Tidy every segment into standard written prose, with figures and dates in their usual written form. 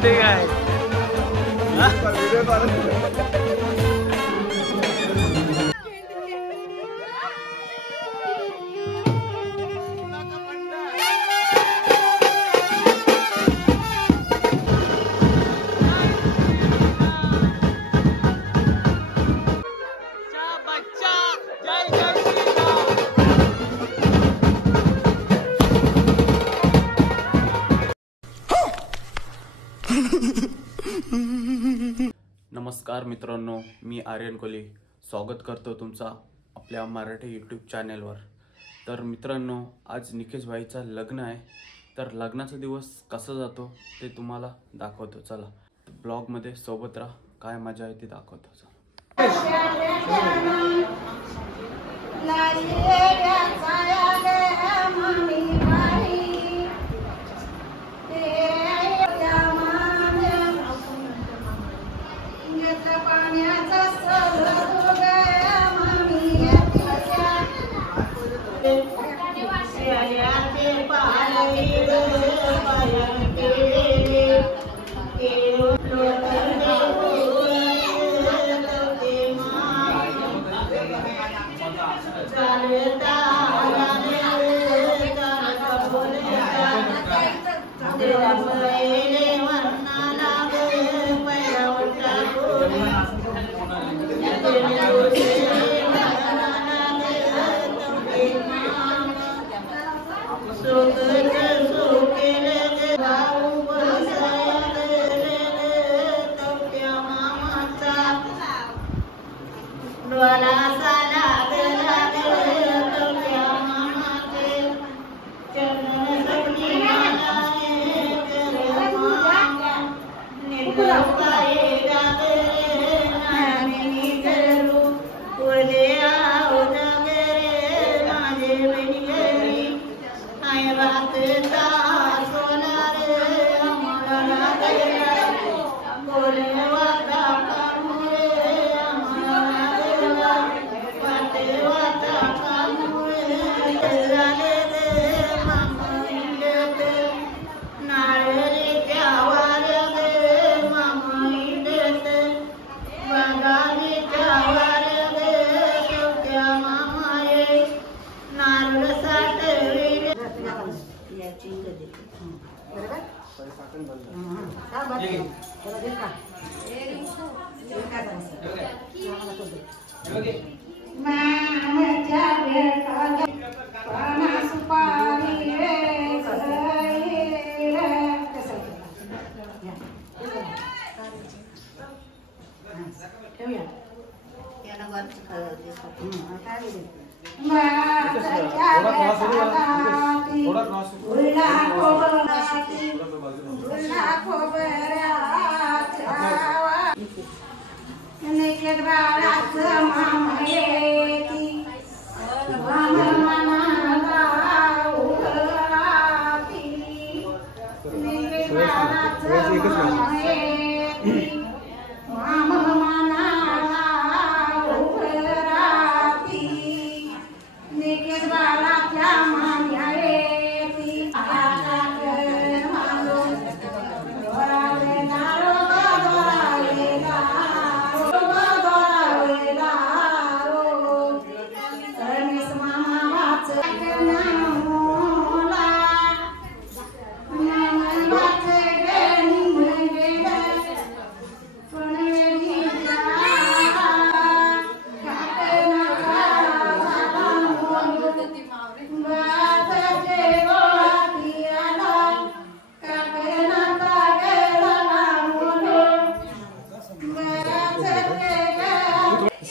दिसते काय? नमस्कार मित्रांनो, मी आर्यन कोली स्वागत करतो तुमचा आपल्या मराठी यूट्यूब चॅनलवर। तर मित्रांनो, आज निकेश भाईचा लग्न आहे। तर लग्नाचा दिवस कसा जातो ते तुम्हाला दाखवतो। चला ब्लॉगमध्ये सोबत राहा, काय मजा आहे ते दाखवतो। चला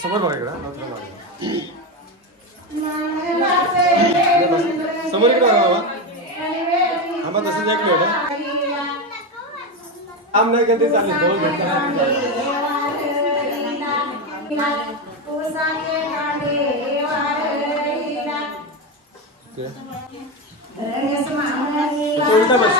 समोर बघा इकडे समोर इकडे बाबा आम्हा तसंच एक मिनिट काम नाही करते चालेल जवळ उलटा बस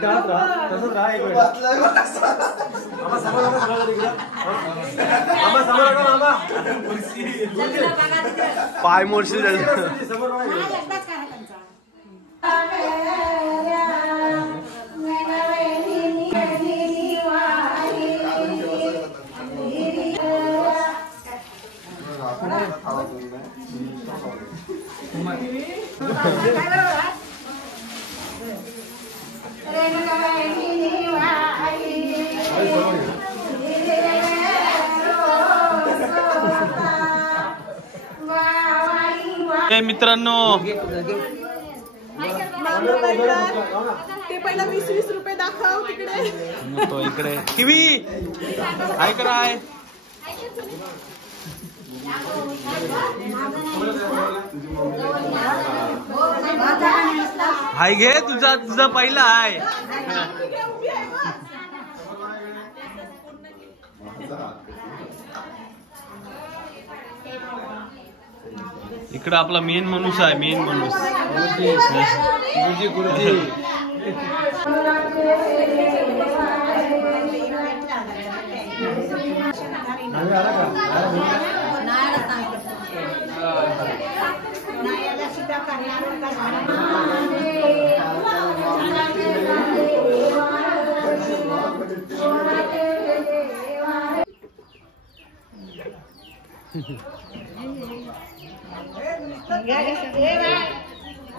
त्यात राहा तसंच राहा एक वेळ आम्हा समोर नका सगळं तिकडं आम्हा समोर नका आम्हा पाय मोडशील समोर बघा मित्रांनो ते पहिला 20-20 रुपये दाखव तिकडे. तो इकडे टीव्ही काय कराय हाय घे तुझा पहिला आहे. इकडं आपला मेन माणूस आहे. मेन माणूस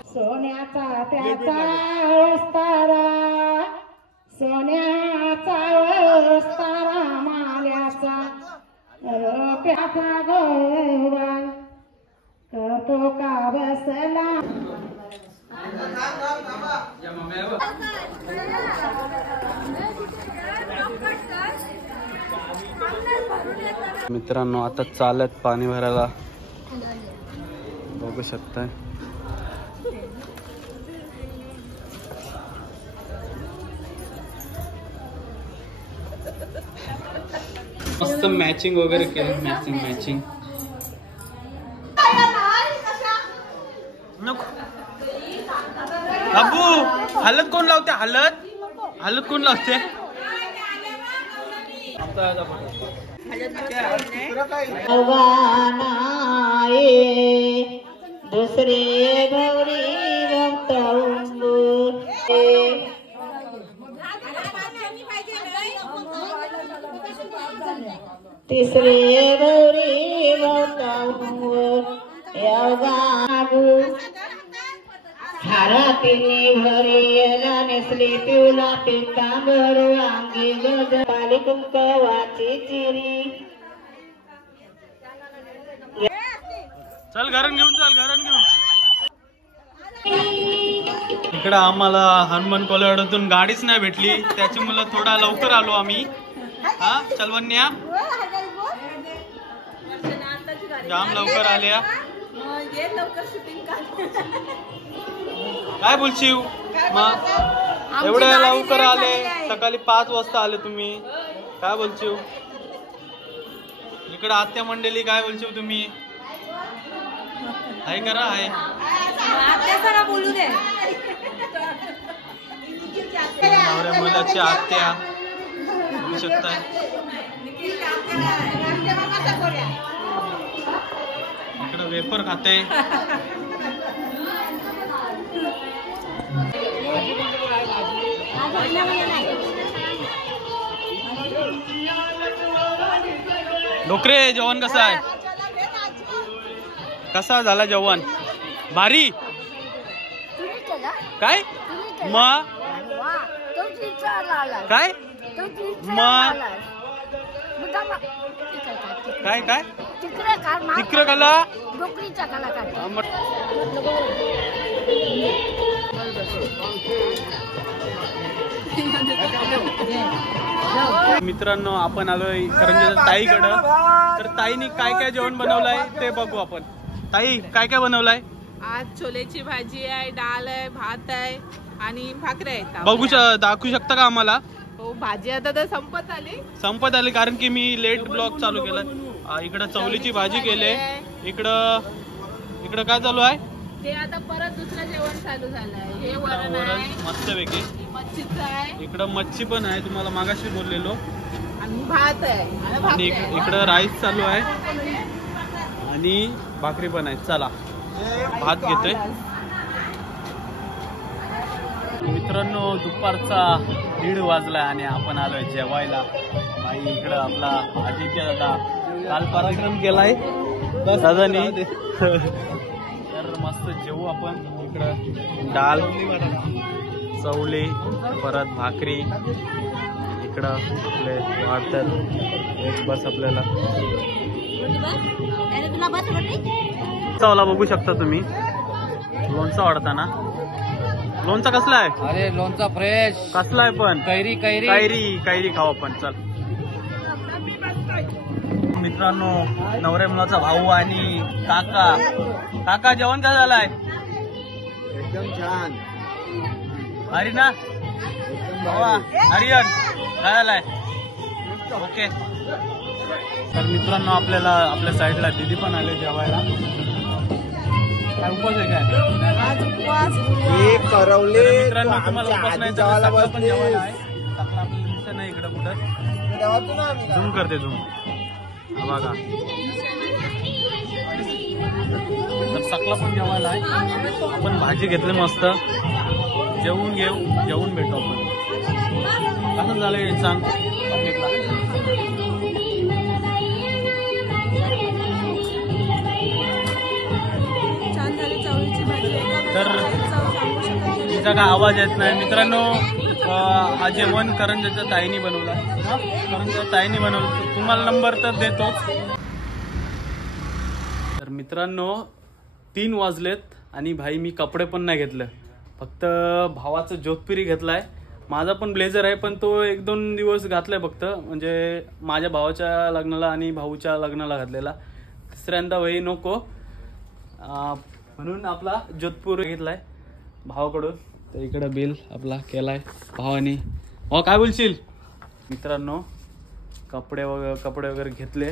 सोन्याचा त्याचा वस्तारा सोन्याचा वस्तारा माल्याचा रुपयाचा गौरव तो का बसला. मित्रांनो आता चालत पाणी भरायला बघू शकताय. मस्त मॅचिंग वगैरे केलं. मॅचिंग अबू हलत कोण लावते. हलत कोण लावते. दुसरे गौरी तिसरे गौरी हारातीने भरी नेसली पिवला पिंकांबर अंगी गज पाली कुंकवाची चिरी. चल घरून घेऊन इकडं आम्हाला हनुमान कोलवाड्यातून गाडीच नाही भेटली. त्याची मुलं थोडा लवकर आलो आम्ही. हा चलवन्या जाम लवकर आल्या. काय बोलशील मग एवढ्या लवकर आले. सकाळी 5 वाजता आले तुम्ही. काय बोलशील इकडे आत्या मंडळी. काय बोलशील तुम्ही. हाय करा. हाय बोलू दे. नवऱ्या मुलाची आत्या बघू शकताय. इकडे वेफर खाते. डोकरे जेवण कसं आहे. कसा झाला जेवण. भारी काय मग काय मग काय काय तिकडे कला मित्रांनो आपण आलोय करंजीच्या ताईकडं. तर ताईनी काय काय जेवण बनवलंय ते बघू आपण. ताई काय काय बनवलंय. आज छोलेची भाजी आहे, डाळ आहे, भात आहे आणि भाकऱ्या आहेत. बघू दाखवू शकता का आम्हाला. हो भाजी आता तर संपत आली कारण की मी लेट ब्लॉग चालू केला. इकडं चवलीची भाजी केली. इकडं काय चालू आहे ते आता परत दुसरं जेवण चालू झालंय. हे वरण आहे मस्त पैकी. मच्छी मच्छीचं आहे इकडं मच्छी पण आहे, तुम्हाला मागाशी बोललेलो. आणि भात आहे आणि आणि भाकरी आहे. इकडं राईस चालू आहे आणि भाकरी पण आहे. चला भात घेतोय. मित्रांनो दुपारचा 1:30 वाजला आणि आपण आलोय जेवायला. भाई इकडं आपला आदित्य दादा काल पराक्रम केलाय दादानी. तर मस्त जेवू आपण. इकडं डाल चवली परत भाकरी. इकडं आपले वाढतात एक बस आपल्याला चवला बघू शकता तुम्ही. लोणचा वाढताना लोणचा कसला आहे? अरे लोणचा फ्रेश कसला आहे पण? कैरी कैरी कैरी कैरी खाऊ आपण. चल मित्रांनो नवऱ्या मुलाचा भाऊ आणि काका. काका जेवण काय झालंय? एकदम छान. अरे ना आर्यन काय झालाय? ओके. तर मित्रांनो आपल्याला आपल्या साईडला दीदी पण आले जेवायला. काय उपवास आहे काय? आज उपवास करवले मित्रांनो तुम्हाला उपवास नाही तर सगळं पण जेवायला आहे. सगळं आपल्याला दिसत नाही इकडं कुठं. झूम करते झूम. हा बघा तर सकला पण जेवायला आहे. आपण भाजी घेतली मस्त. जेवून भेटू आपण. कसं झालंय सांग पब्लिकला. छान झाली चवळीची भाजी. तर सांगू शकत नाही. तिचा काय आवाज येत नाही. मित्रांनो हा जेवण करंजाच्या ताईनी बनवला. करंजाच्या ताईनी बनवलं. तुम्हाला नंबर तर देतोच. तर मित्रांनो 3 वाजलेत आणि भाई मी कपडे पण नाही घेतलं. फक्त भावाचं जोधपुरी घेतलाय. माझा पण ब्लेझर आहे पण तो 1-2 दिवस घातलाय फक्त. म्हणजे माझ्या भावाच्या लग्नाला आणि भाऊच्या लग्नाला घातलेला. तिसऱ्यांदा भाई नको म्हणून आपला जोधपूर घेतलाय भावाकडून. तर इकडं बिल आपला केलाय भावानी. काय बोलशील? मित्रांनो कपडे वगैरे घेतले.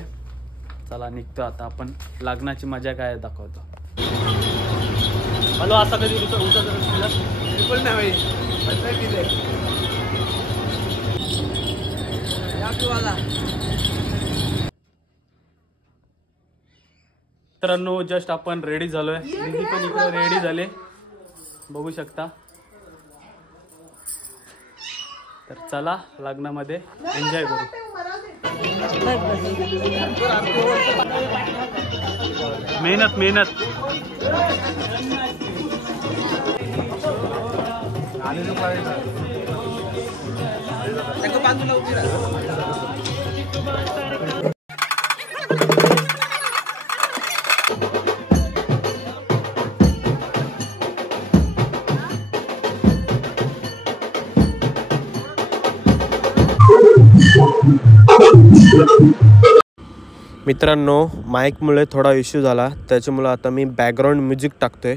चला निघतो आता आपण. लग्नाची मजा काय दाखवतो. हॅलो आता कधी बिलकुल नाही मित्रांनो जस्ट आपण रेडी झालोय. दीदी पण इकडे रेडी झाले बघू शकता. तर चला लग्नामध्ये एन्जॉय करू. मेहनत मेहनत. मित्रांनो माईकमुळे थोडा इश्यू झाला त्याच्यामुळे आता मी बॅकग्राऊंड म्युझिक टाकतोय.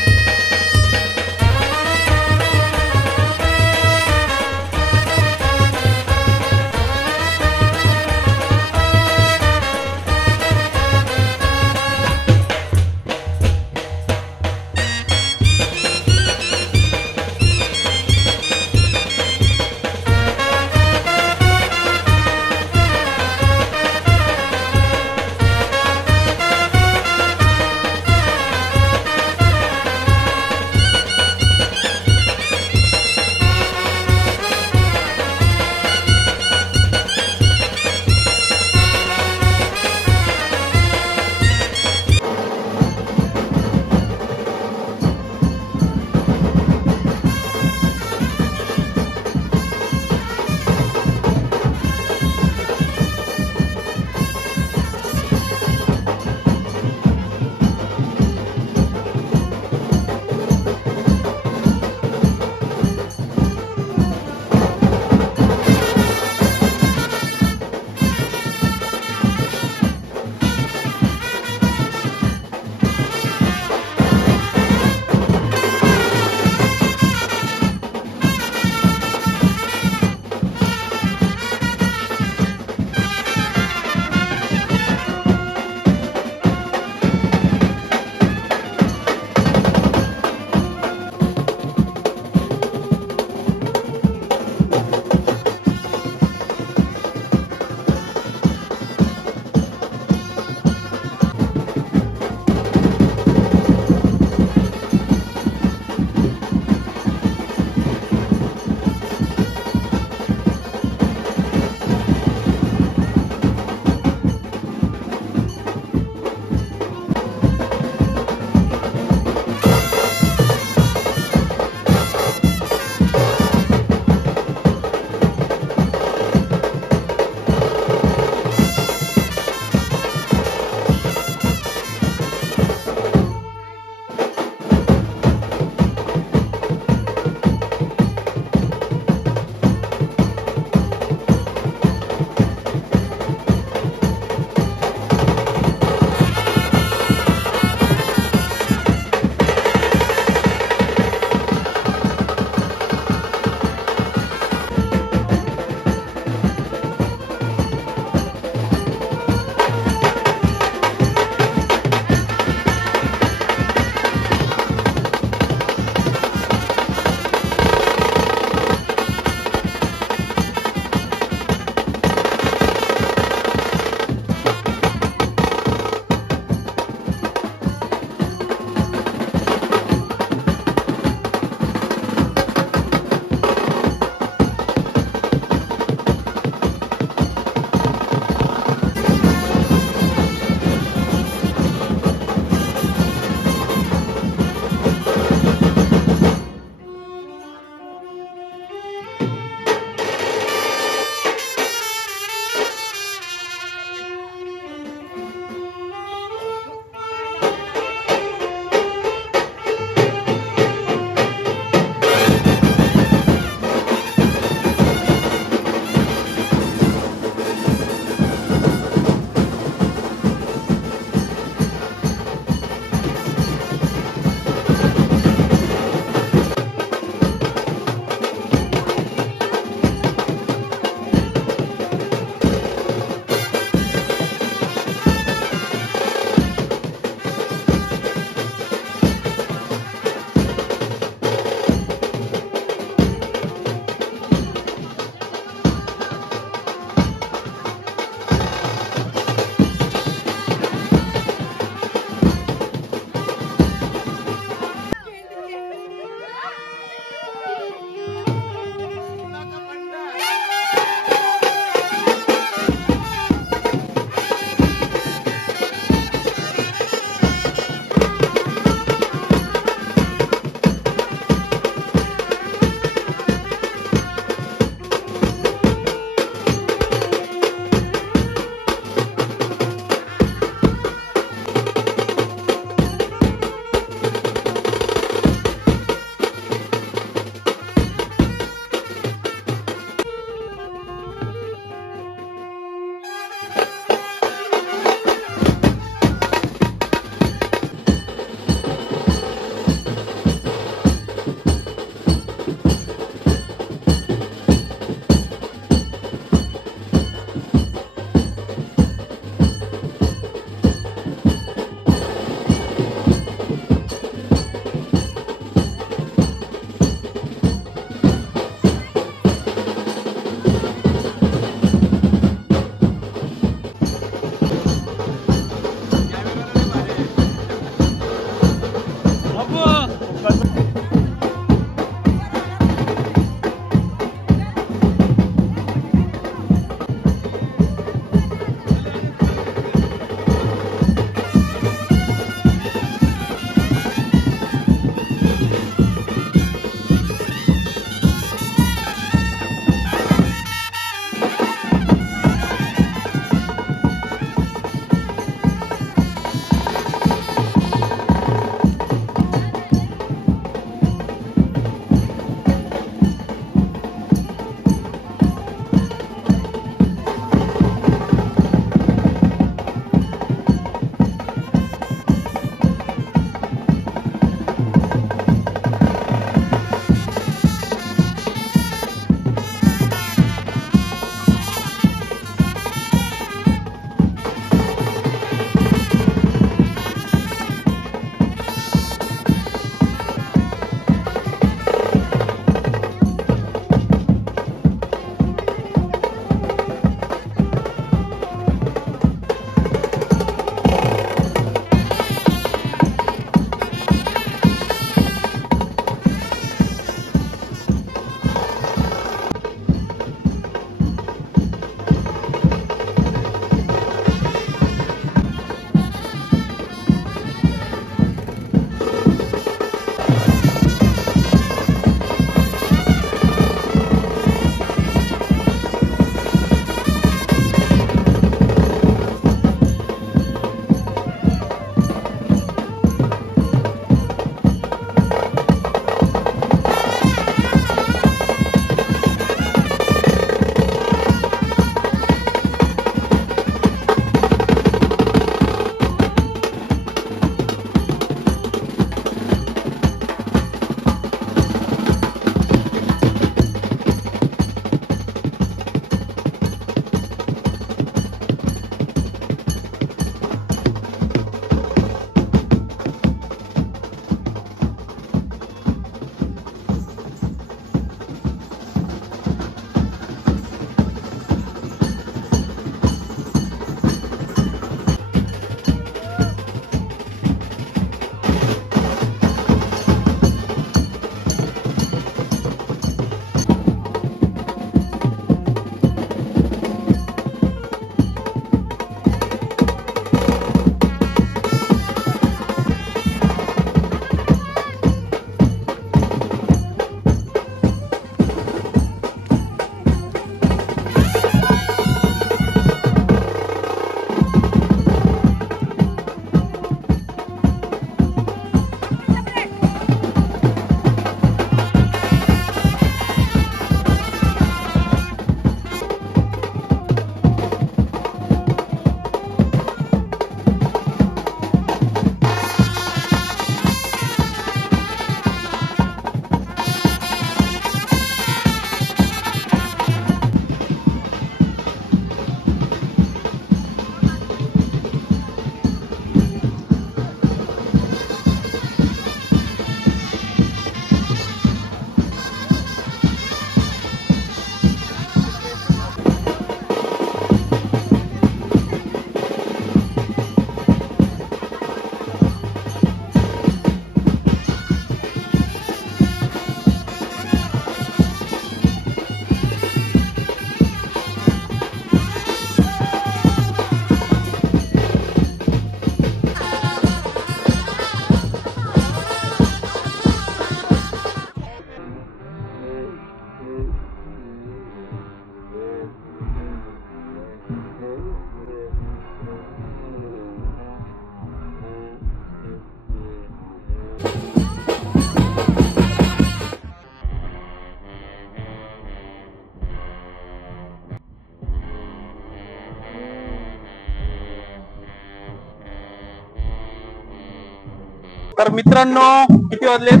तर मित्रांनो किती वाजलेत?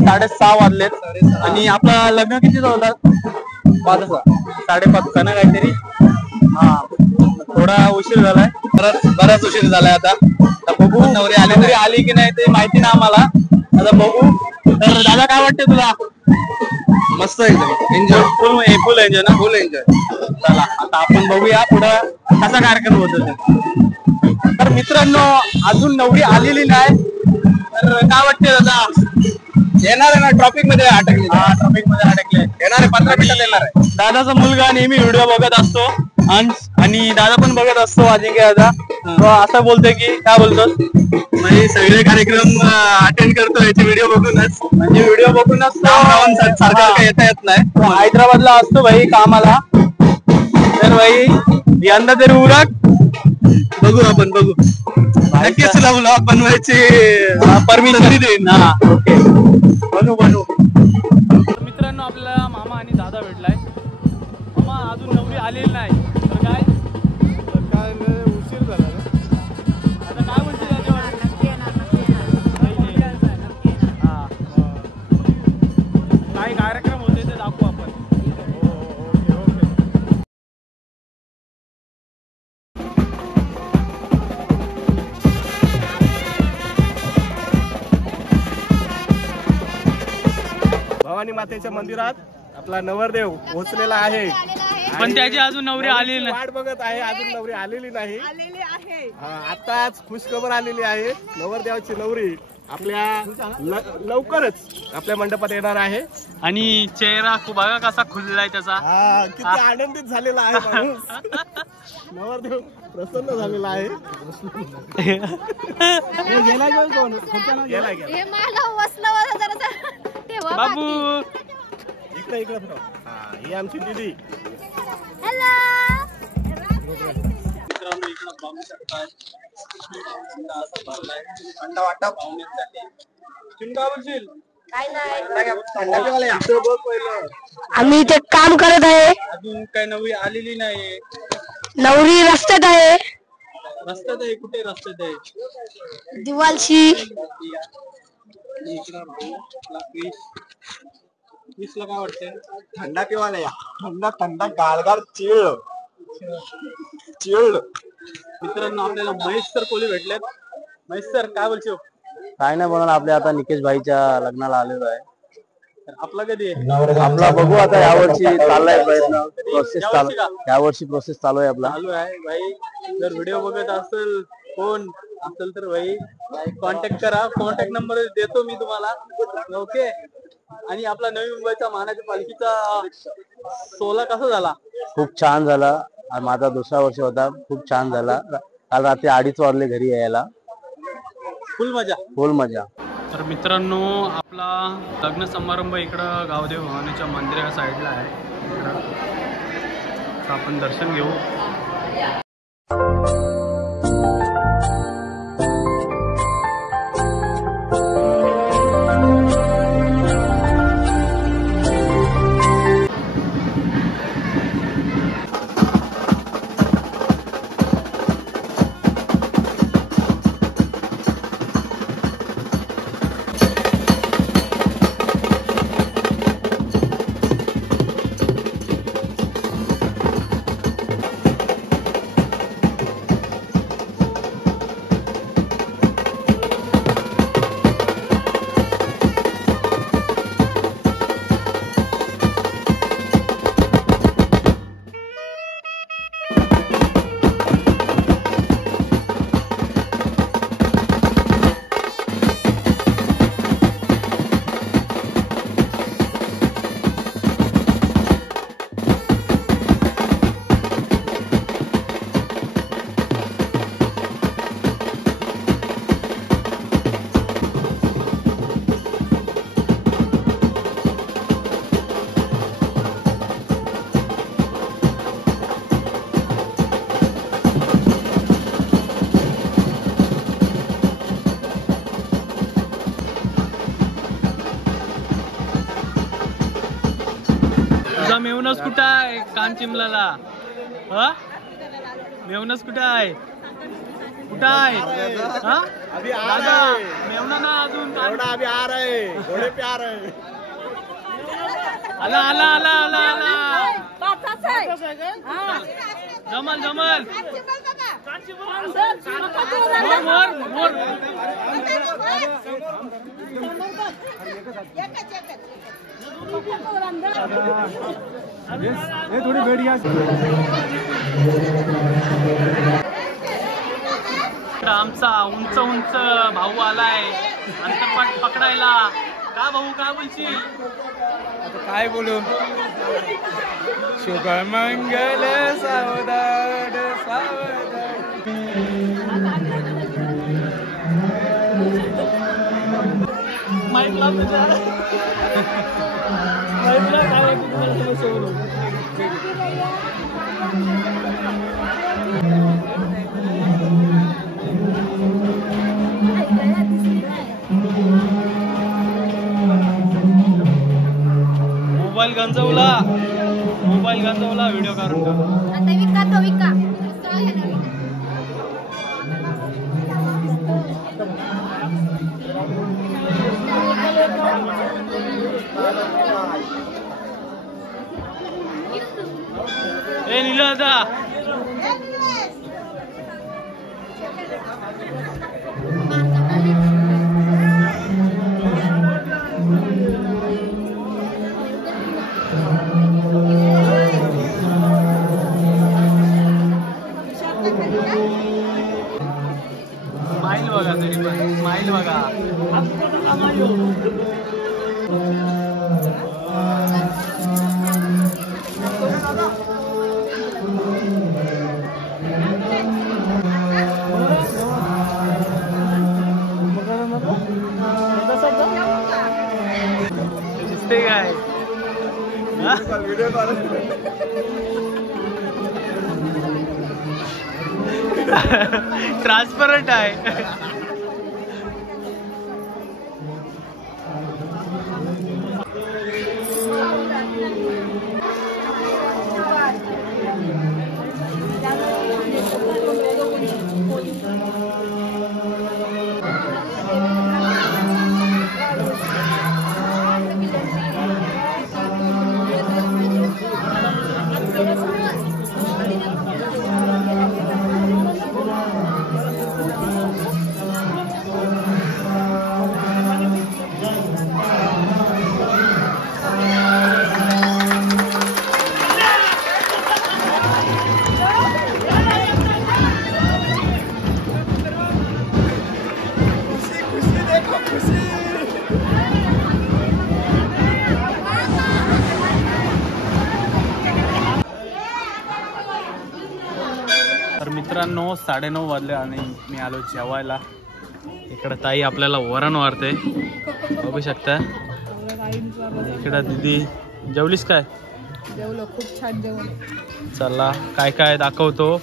6:30 वाजलेत आणि आपला लग्न कितीचा होता? 5:30 का ना काहीतरी. हा थोडा उशीर झालाय, बराच उशीर झालाय. आता बघू नवरी आली की नाही ते माहिती ना आम्हाला. आता बघू. तर दादा काय वाटतं तुला? मस्त एकदम एन्जॉय, फुल एन्जॉय ना? फुल एन्जॉय. चला आता आपण बघूया पुढं कसा कार्यक्रम होतो ते. तर मित्रांनो अजून नवरी आलेली नाही, तर काय वाटते दादा? येणार आहे ना, ट्रॉफिक मध्ये अटकले. ट्रॉफिक मध्ये अडकले. येणार आहे, 15 मिनिटात येणार आहे. दादाचा मुलगा नेहमी व्हिडिओ बघत असतो आणि दादा पण बघत असतो अजिंक्य दादा. तो असं बोलतोय की काय बोलतोस? म्हणजे सगळे कार्यक्रम अटेंड करतो याचे व्हिडिओ बघूनच. म्हणजे व्हिडिओ बघूनच सारखं काही येता येत नाही. हैदराबादला असतो भाई कामाला. तर भाई यंदा तरी उरक. बघू आपण बघू. नक्कीच तुला व्लॉग बनवायची परमिशन देईन. ओके बनू. मित्रांनो आपल्याला मामा आणि दादा भेटलाय. मामा अजून नवरी आलेली नाही, तर काय उशीर झाला. आता काय म्हणते त्याच्यावर? काय कार्यक्रम होते ते दाखवू आपण. भवानी मातेच्या मंदिरात आपला नवरदेव पोहोचलेला आहे, पण त्याची अजून नवरी आलेली नाही. वाट बघत आहे. अजून नवरी आलेली नाही. आलेले आहे. आताच खुशखबर आलेली आहे. नवरदेवाची नवरी आपल्या लवकरच आपल्या मंडपात येणार आहे. आणि चेहरा खूप बघा कसा खुललाय त्याचा. किती आनंदित झालेला आहे माणूस. नवरदेव प्रसन्न झालेला आहे. गेला बाबू इकडे ही आमची दीदी. थंडा वाटा आम्ही इथे काम करत आहे. अजून काही नवरी आलेली नाही. नवरी रस्त्यात आहे. रस्त्यात आहे? कुठे रस्त्यात आहे? दिवालशी. वीसला काय वाटतंय? थंडा पिवायला या. थंडा गाळगाळ चिल्ड. मित्रांनो आपल्याला महेश सर कोली भेटलेत. महेश सर काय बोलतो? काय नाही बनवलं. आपल्या आता निकेश भाईच्या लग्नाला आलेलो आहे. आपला कधी आहे? आपला बघू आता यावर्षी चाललाय प्रयत्न. यावर्षी प्रोसेस चालू आहे आपला. चालू आहे भाई. जर व्हिडिओ बघत असेल कोण असेल तर भाई कॉन्टॅक्ट करा. कॉन्टॅक्ट नंबर देतो मी तुम्हाला. ओके. आणि आपला नवी मुंबईचा मानाच्या पालखीचा सोहळा कसा झाला? खूप छान झाला. माझा दुसरा वर्ष होता. खूप छान झाला. काल रात्री 2:30 वाजले घरी यायला. फुल मजा. तर मित्रांनो आपला लग्न समारंभ इकडं गावदेव भवानीच्या मंदिरा साईडला आहे. इकडं आपण दर्शन घेऊ. मेवनस कुठं आहे? कान चिमलाला. मेवनस कुठं आहे? कुठं आहे हा? दादा मेवना ना अजून अभी आ रहे घोड़े पे आ रहे आला आला आला आला आला जमल जमल मोर मोर ये थोड़ी बेड़िया आमचा उंच उंच भाऊ आलाय अंतरपाठ पकडायला का भाऊ काय बोलशील काय बोलू शुभ मंगल सावधान माईकला तुझ्या माईकला काय मोबाईल गंजवला व्हिडिओ काढून ए नीला दादा स्माइल बघा तरी पण स्माइल बघा दिसते काय व्हिडिओ कॉल ट्रान्सपरंट आहे तर मित्रांनो 9:30 वाजले आणि मी आलो जेवायला. इकडं ताई आपल्याला वरण वाढते बघू शकता. इकडं दीदी जेवलीस काय? जेवलो, खूप छान जेवण. चला काय काय दाखवतो.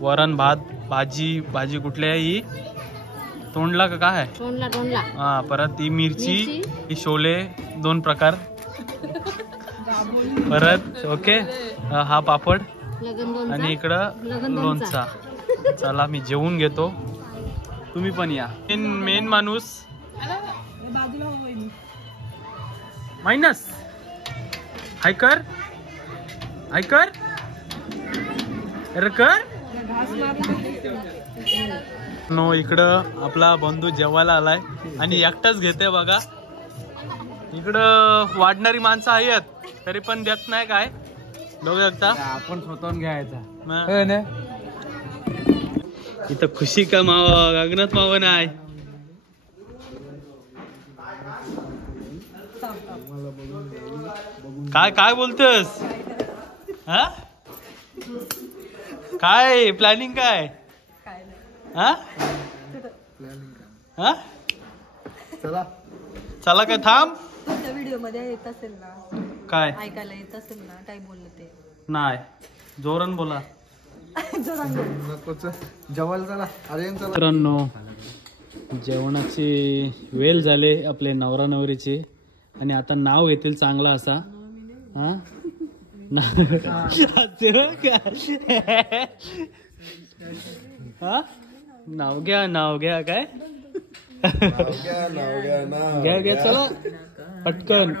वरण भात भाजी कुठली आहे ही? तोंडला का काय? तोंडला हा परत ही मिरची ही शोले 2 प्रकार परत ओके हा पापड आणि इकडं लोणचा. चला मी जेवून घेतो, तुम्ही पण या. मेन माणूस मायनस हायकर अरे कर नो. इकडं आपला बंधू जेवायला आलाय आणि एकटाच घेते बघा. इकडं वाढणारी माणसं आहेत तरी पण देत नाही काय बघू शकता. आपण स्वतःहून घ्यायचा. इथं खुशी का मावा गगनात मावा नाही. काय बोलतोस हा? काय प्लॅनिंग काय हा? चला काय थांब. व्हिडिओ मध्ये येत असेल ना, काय ऐकायला येत असेल ना काय बोललं ते. नाही जोरान बोला. मित्रांनो जेवणाची वेळ झाले आपले नवरा नवरीची आणि आता नाव घेतील चांगला असा. हा हा नाव घ्या काय घ्या चला पटकन.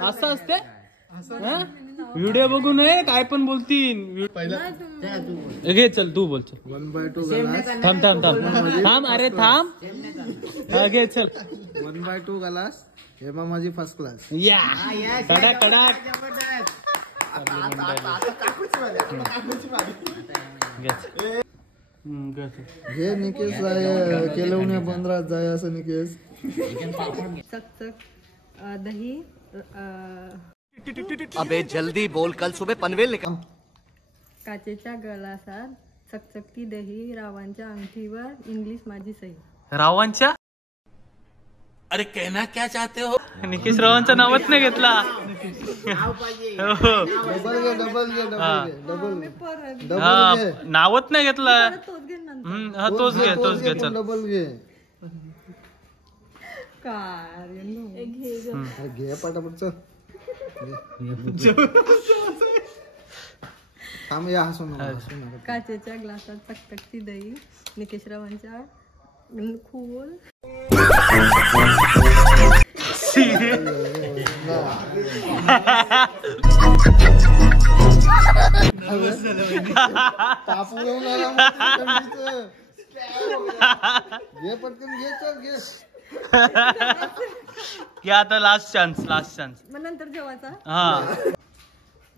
असं असते व्हिडिओ बघू नये काय पण बोलतील. घे चल तू बोल. 1/2 थांब अरे थांब. घे चल 1/2 ग्लास हे मग माझी फर्स्ट क्लास. या कडक हे निकेश जाय केलवणे 15 जाय असं निकेश. चकचक दही अबे जल्दी बोल, कल सुबह पनवेल निकल. काचेच्या ग्लासात चकचकती दही, रावांच्या अंगठीवर इंग्लिश माझी सही. रावांच्या अरे कहना क्या चाहते हो? निकेश रावांचं नावच नाही घेतला. हा नावच नाही घेतलं. तोच घे नंतर. हा तोच घे चल. डबल घे काय घे पटापट चल. थांब या हसू नका. काचेच्या ग्लासात चकचकती दही, निकेशरावांच्या खूल. घे पटकन घे चल घे. घ्या आता लास्ट चान्स. मग नंतर जेवायचा. हा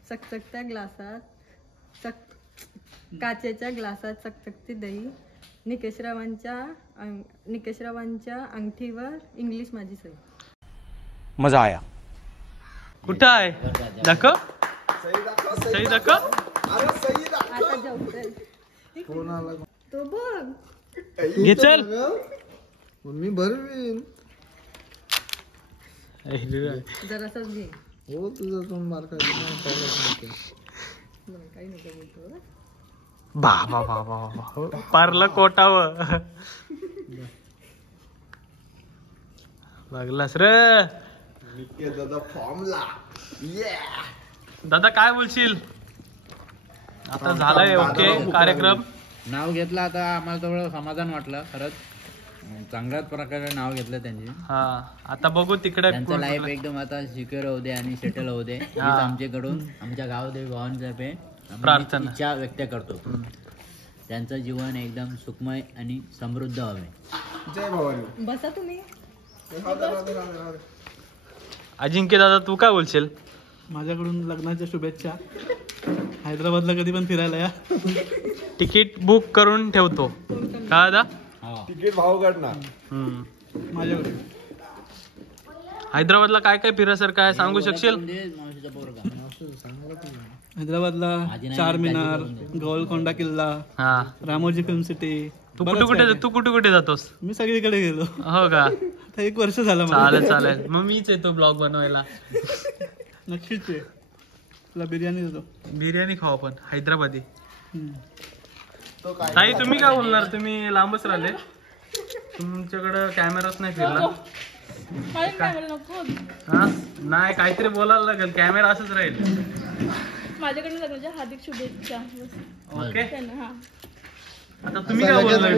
चकचकत्या ग्लासात काचेच्या ग्लासात चकचकती दही, निकेशरावांच्या अंगठीवर इंग्लिश माझी सही. मजा आया. कुठं आहे दाखव. सही दाखव. आता जेवतोय फोन आला तो बघ. घे चल. मी भरवीन. जरासच घे. हो तुझं तोंड मार काय काही नको बोलतो. बा पारला कोटावं लागलास रे दादा फॉर्मला. दादा काय बोलशील. आता झालंय ओके कार्यक्रम. नाव घेतलं आता आम्हाला थोडं समाधान वाटलं. खरंच चांगल्याच प्रकारे नाव घेतलं त्यांचे. हा आता बघू तिकडे त्यांचं लाईफ एकदम आता सिक्युअर होऊ दे आणि सेटल होऊ दे हीच आमच्याकडून आमच्या गावदेवी भावांतर्फे प्रार्थना इच्छा व्यक्त करतो. त्यांचं जीवन एकदम सुखमय आणि समृद्ध व्हावे. जय भवानी. बसा तुम्ही. अजिंक्य दादा तू काय बोलशील. माझ्याकडून लग्नाच्या शुभेच्छा. हैदराबादला कधी पण फिरायला या. तिकीट बुक करून ठेवतो का दादा. तिकीट भाव काढणार माझ्याकडे. हैदराबादला काय काय फिरासारखं आहे सांगू शकशील. हैदराबादला चारमिनार, गोलकोंडा किल्ला, रामोजी फिल्म सिटी. तू कुठे कुठे जातोस. मी सगळीकडे गेलो. हो का. आता 1 वर्ष झालं. चालेल मग मीच येतो ब्लॉग बनवायला. नक्कीच आहे. तुला बिर्याणी देतो. बिर्याणी खाऊ आपण हैदराबादी. ताई तुम्ही काय बोलणार. तुम्ही लांबच राहिले. तुमच्याकडं कॅमेराच नाही फिरला. हा नाही काहीतरी बोलायला लागेल. कॅमेरा असंच राहील. माझ्याकडून लग्नाच्या हार्दिक शुभेच्छा. ओके आता तुम्ही काय बोलणार.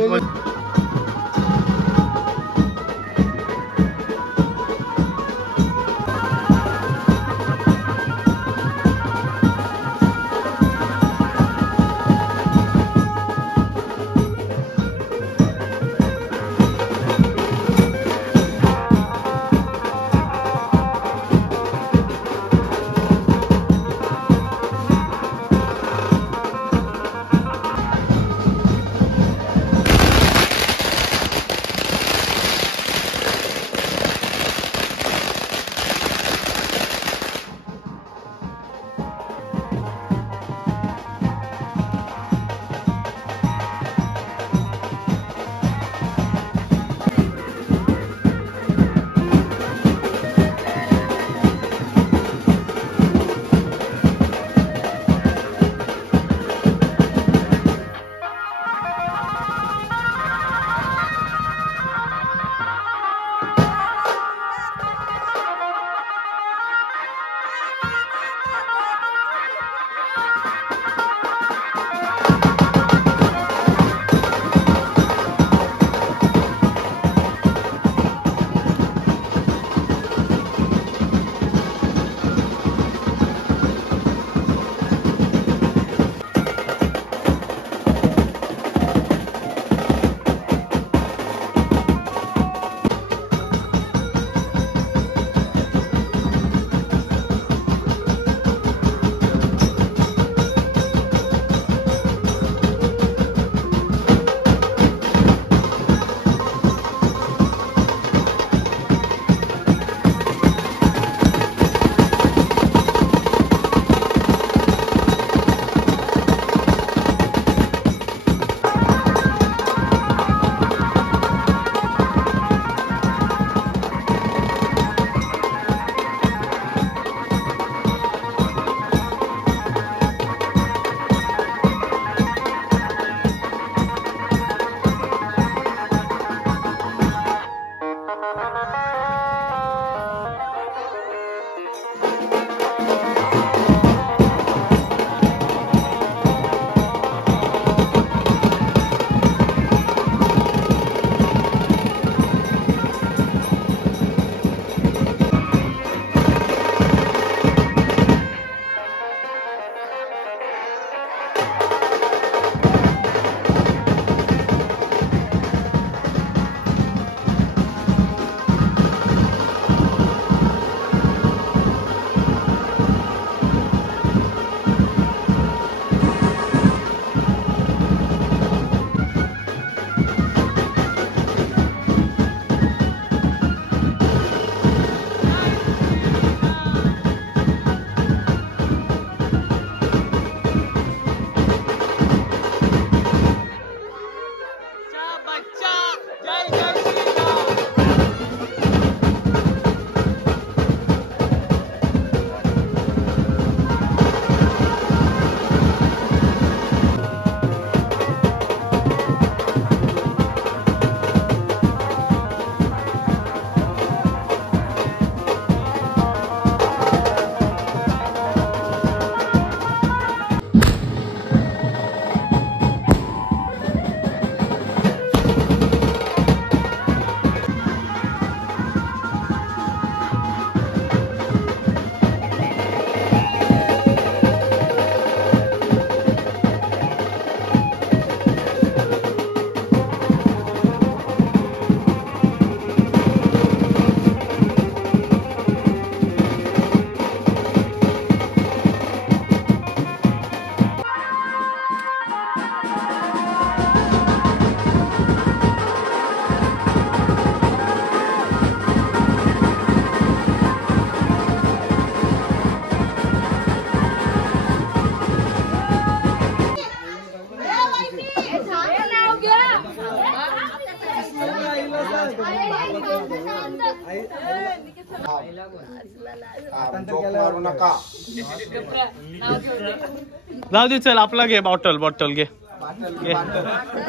जाऊ दे चल आपला घे बॉटल घे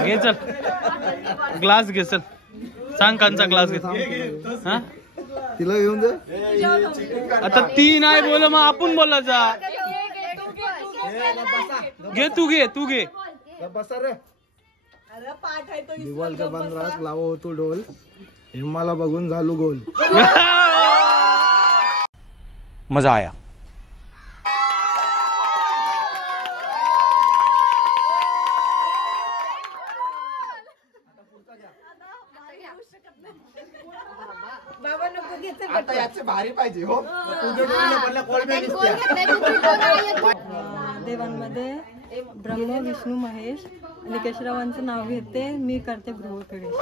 घे चल ग्लास घे चल सांग कांचा ग्लास घे हा तिला घेऊन जा. आता ती नाही बोल मग आपण बोलायचा घे तू घे बसा रे. दिवाळच्या बंदरात लावो होतो ढोल, हिमाला बघून झालो गोल. मजा आया. आता याचे भारी पाहिजे हो. देवांमध्ये ब्रह्म विष्णू महेश आणि केशवरावांचं नाव घेते. मी करते गृहप्रवेश.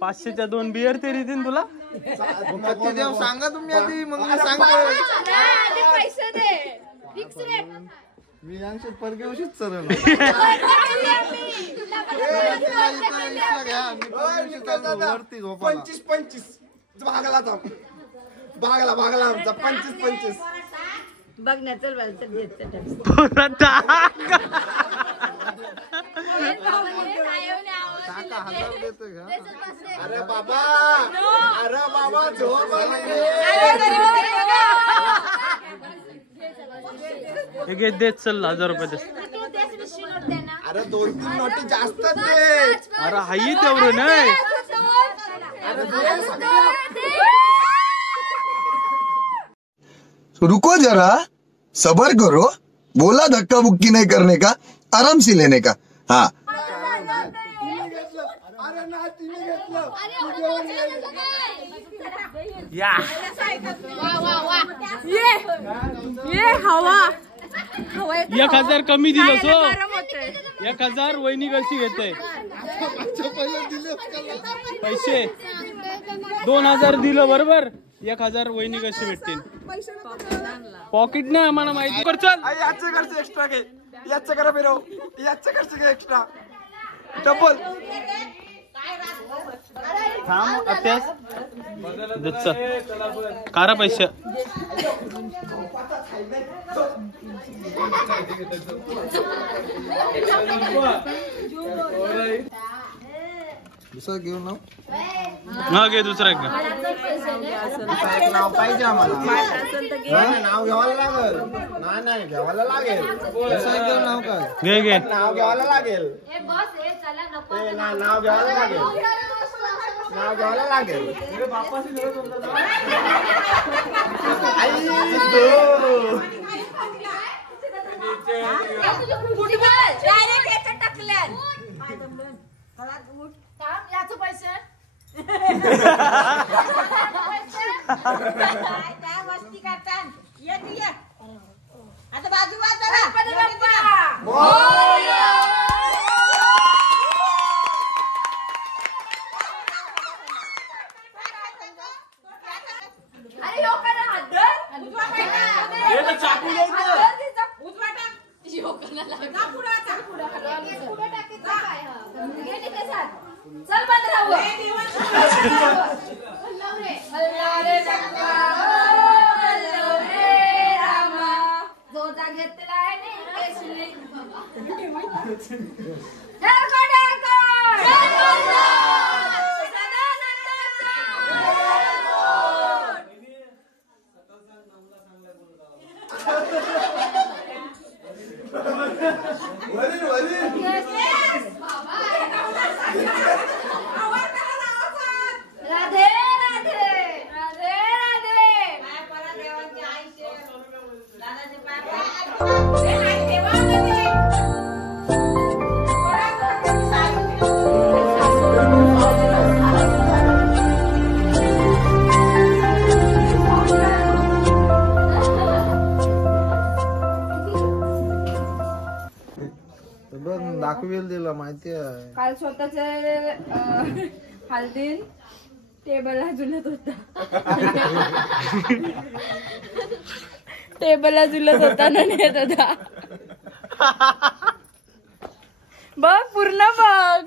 पाचशेच्या 2 बियर तरी देईन तुला. सांगा तुम्ही आधी, मग मी सांगतो. मी यांशी परदेशीच सरळ वरती 25 भागला आमचा 25 बघण्याचं अरे बाबा झोप घे देत चल 1000 रुपये दे. अरे 2-3 नोटी जास्त दे. अरे हाई तेवढं नाही. रुको जरा, सबर करो. बोला धक्का बुक्की नहीं करने का, आराम से लेने का. हाँ या ये हवा 1000 कमी दिलं सो. 1000 वहिनी कशी घेते पैसे 2000 दिलं बरोबर. 1000 वहिनी कशी भेटतील. पॉकेट नाही आम्हाला माहिती. कर चल याचे खर्च एक्स्ट्रा घे, याचे करा फिरव, याचे खर्च घे एक्स्ट्रा डबल. थांब अभ्यास देत चल कारा पैसे. दुसरा घेऊ ना. हा घे दुसरा एक नाव पाहिजे आम्हाला. नाव घ्यावायला लागेल. नाही घ्यावायला लागेल. नाव काय घे नाव घ्यावायला लागेल. नाव घ्यावायला लागेल. आता बाजू बाजूला अरे लोकांना हात उजवा काय चाकू चल बंद राहू. जोता घेतलाय राधे राधे राधे राधे परत देवाची आईचे दादाचे पाय दाखवेल दिला माहिती आहे. काल स्वतःचे हळदीन टेबलला झुलत होता. टेबलला झुलत होता ना नेत होता. बघ पूर्ण बघ.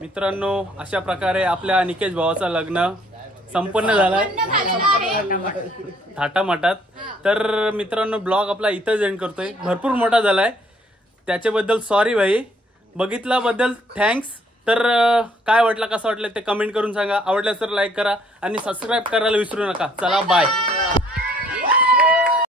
मित्रांनो, अशा प्रकारे आपल्या निकेश भावाचं लग्न संपन्न झाला थाटामाटात. तर मित्रांनो, ब्लॉग आपला इथं एंड करतोय. भरपूर मोठा झालाय, त्याच्याबद्दल सॉरी भाई. बघितल्याबद्दल थँक्स. तर काय वाटलं, कसं वाटलं ते कमेंट करून सांगा. आवडल्यास तर लाईक करा आणि सबस्क्राईब करायला विसरू नका. चला बाय.